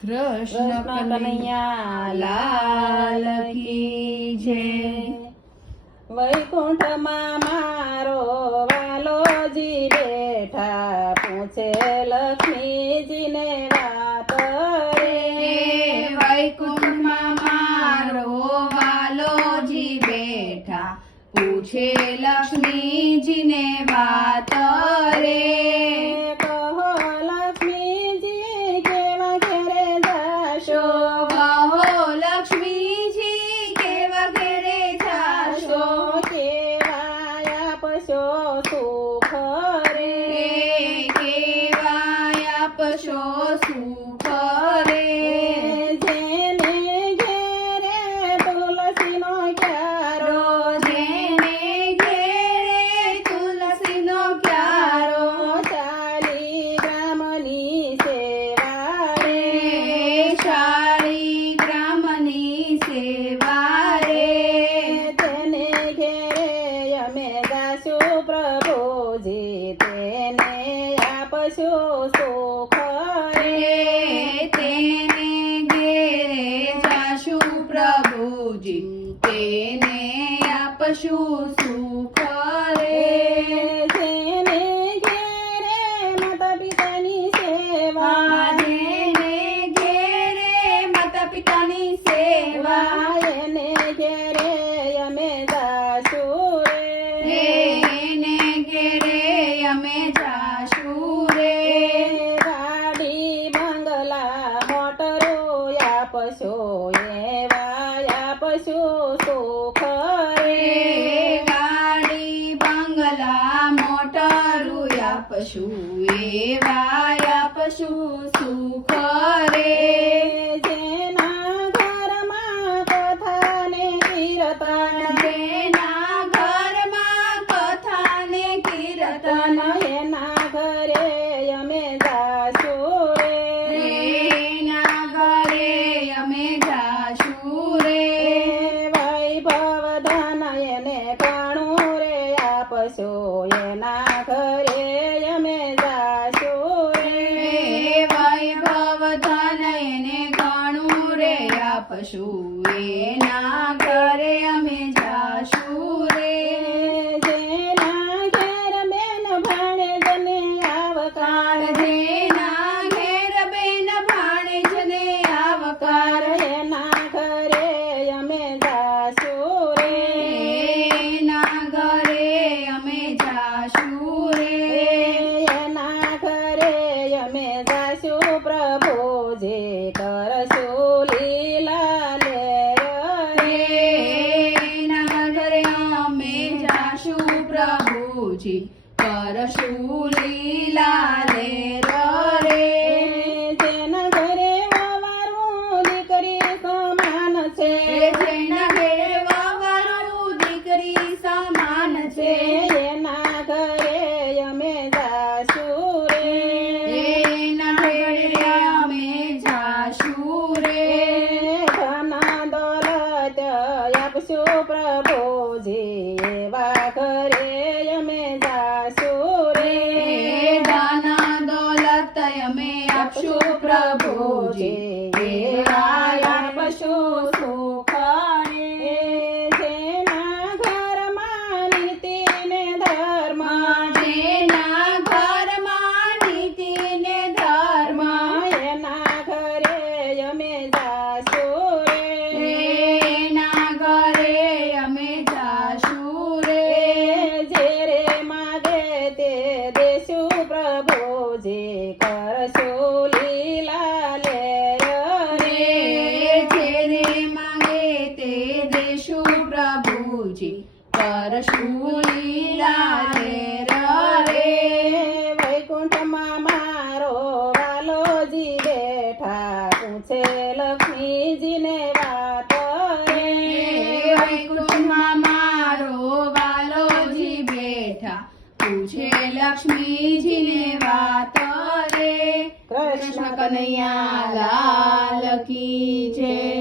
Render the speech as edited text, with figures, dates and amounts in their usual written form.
કૃષ્ણ કનૈયા લાલ કી જય। વૈકુંઠમાં મારો વાલોજી બેઠા, પૂછે લક્ષ્મીજીને વાત રે। વૈકુંઠમાં મારો વાલોજી બેઠા, પૂછે લક્ષ્મીજીને વાત રે। કહો લક્ષ્મીજી કેવા ઘેરે જાશો, કહો લક્ષ્મીજી કેવા ઘેરે જાશો, કેવા આપશો સુખ રે। કેવા આપશો સુખ રે। જેને ઘેરે તુલસીનો ક્યારો, જેને ઘેરે તુલસીનો ક્યારો, ચાલી ગ્રામની સેવા રે। શાળી ગ્રામની સેવા રે। તેને ઘેરે અમે જાશું પ્રભુજી, તેને આપશું સુખ રે। તેને ઘેરે જાશું પ્રભુજી, તેને આપશું સુખ રે। જેને ઘેરે માતા પિતાની સેવા, જેને ઘેરે માતા પિતાની સેવા, એને ઘેરે અમે જાશું રે। એને ઘેરે અમે જાશું રે। ગાડી બંગલા મોટરો આપશો, એવા આપશું સુખ રે। ગાડી બંગલા મોટરું આપશું, એવા આપશું સુખ રે। જેના ઘરમાં કથા ને કીર્તન, જેના ઘરમાં કથા ને કીર્તન, એના ઘરે અમે જાશું રે। એના ઘરે અમે જાશું રે। વૈભવ ધન એને ઘણું રે આપશો, એના ઘરે અમે જાશું રે। વૈભવ ધન એને ઘણું રે આપશું, એના ઘરે અમે જાશું રે। જેના ઘેર બેન ભાણેજને આવકાર, જેના ઘેર બેન ભાણેજને આવકાર, એના ઘરે અમે જાશું રે। એના ઘરે અમે જાશું રે। એના ઘરે અમે જાશું પ્રભુજી, કરશું લીલા લેર રે। એના ઘરે અમે જાશું પ્રભુજી, કરશું લીલા લેર રે। જેના ઘરે વવારું દીકરી સમાન છે, જેના ઘરે વવારું દીકરી સમાન છે, એના ઘરે અમે જાશું રે। એના ઘરે અમે જાશું રે। ધન દોલત આપશું પ્રભુજી, એવા ઘરે અમે જાશું રે। ધન દોલત અમે આપશું પ્રભુજી, એવા આપશું સુખ રે। જેના ઘરમાં નીતિ ને ધર્મ, જેના ઘરમાં નીતિ ને ધર્મ, એના ઘરે અમે જાશું રે। એના ઘરે અમે જાશું રે। જે રે માગે તે દેશું પ્રભુજી, કરશું લીલા લેર રે જે રે માંગે તે દેશું પ્રભુજી, કરશું લીલા લેર રે। વૈકુંઠમાં મારો વાલોજી બેઠા, પૂછે લક્ષ્મીજીને વાત રે। વૈકુંઠમાં મારો વાલોજી બેઠા, પૂછે લક્ષ્મીજીને વાત રે। કૃષ્ણ કૃષ્ણ કનૈયા લાલ કી જય।